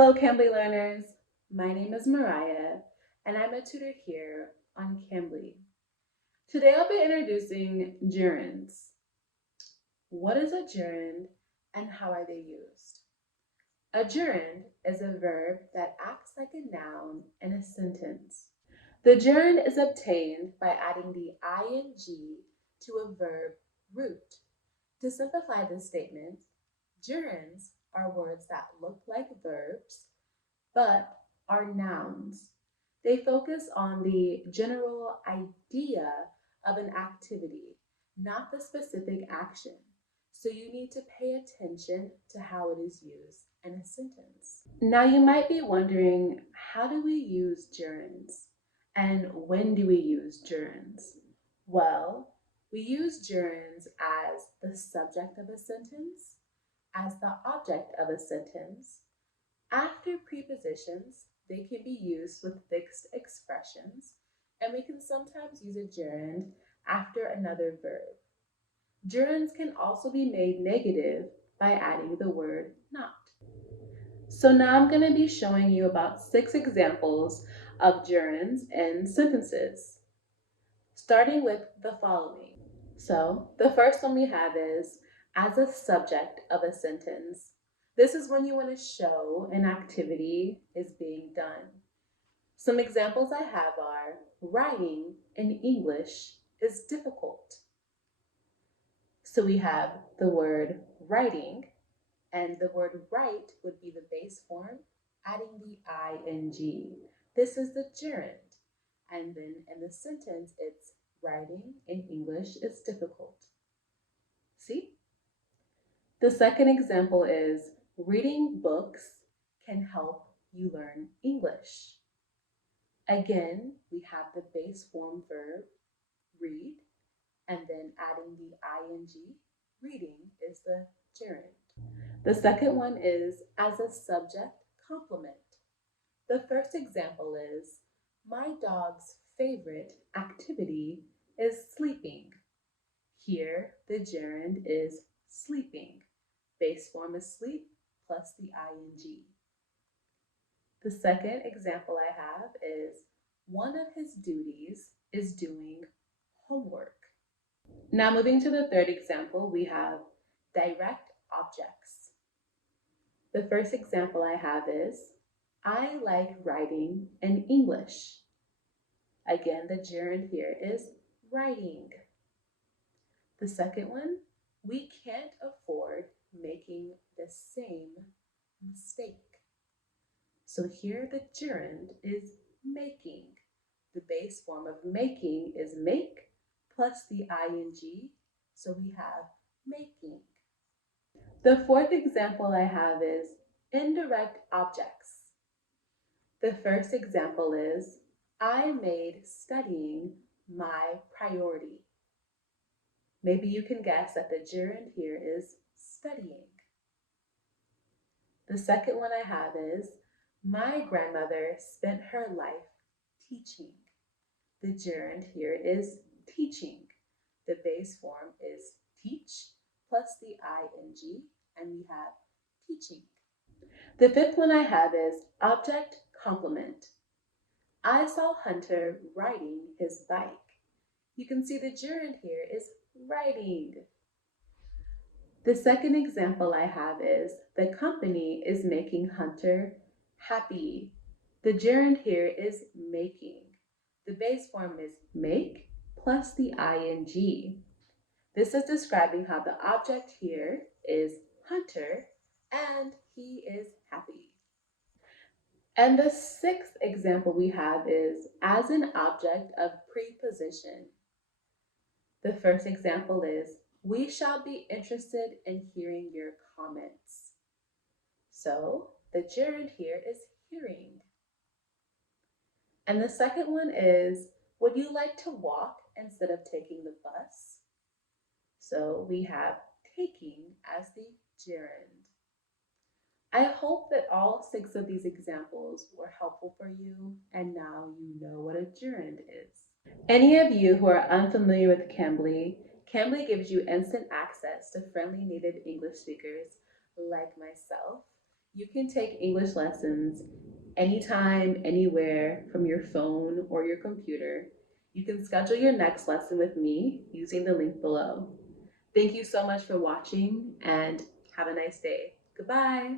Hello, Cambly learners. My name is Mariah, and I'm a tutor here on Cambly. Today I'll be introducing gerunds. What is a gerund and how are they used? A gerund is a verb that acts like a noun in a sentence. The gerund is obtained by adding the ing to a verb root. To simplify this statement, gerunds are words that look like verbs but are nouns. They focus on the general idea of an activity, not the specific action. So you need to pay attention to how it is used in a sentence. Now you might be wondering, how do we use gerunds? And when do we use gerunds? Well, we use gerunds as the subject of a sentence, as the object of a sentence. After prepositions, they can be used with fixed expressions, and we can sometimes use a gerund after another verb. Gerunds can also be made negative by adding the word not. So now I'm going to be showing you about 6 examples of gerunds in sentences, starting with the following. So the first one we have is as a subject of a sentence. This is when you want to show an activity is being done. Some examples I have are writing in English is difficult. So we have the word writing, and the word write would be the base form, adding the ing. This is the gerund. And then in the sentence, it's writing in English is difficult. See? The second example is reading books can help you learn English. Again, we have the base form verb, read, and then adding the ing, reading is the gerund. The second one is as a subject complement. The first example is my dog's favorite activity is sleeping. Here, the gerund is sleeping. Base form is sleep plus the ing. The second example I have is one of his duties is doing homework. Now moving to the third example, we have direct objects. The first example I have is I like writing in English. Again, the gerund here is writing. The second one, we can't afford making the same mistake. So here the gerund is making. The base form of making is make plus the ing, so we have making. The fourth example I have is indirect objects. The first example is I made studying my priority. Maybe you can guess that the gerund here is studying. The second one I have is my grandmother spent her life teaching. The gerund here is teaching. The base form is teach plus the ing, and we have teaching. The fifth one I have is object complement. I saw Hunter riding his bike. You can see the gerund here is riding. The second example I have is the company is making Hunter happy. The gerund here is making. The base form is make plus the ing. This is describing how the object here is Hunter and he is happy. And the sixth example we have is as an object of preposition. The first example is we shall be interested in hearing your comments. So the gerund here is hearing. And the second one is would you like to walk instead of taking the bus? So we have taking as the gerund. I hope that all 6 of these examples were helpful for you, and now you know what a gerund is. Any of you who are unfamiliar with Cambly, Cambly gives you instant access to friendly native English speakers like myself. You can take English lessons anytime, anywhere from your phone or your computer. You can schedule your next lesson with me using the link below. Thank you so much for watching and have a nice day. Goodbye.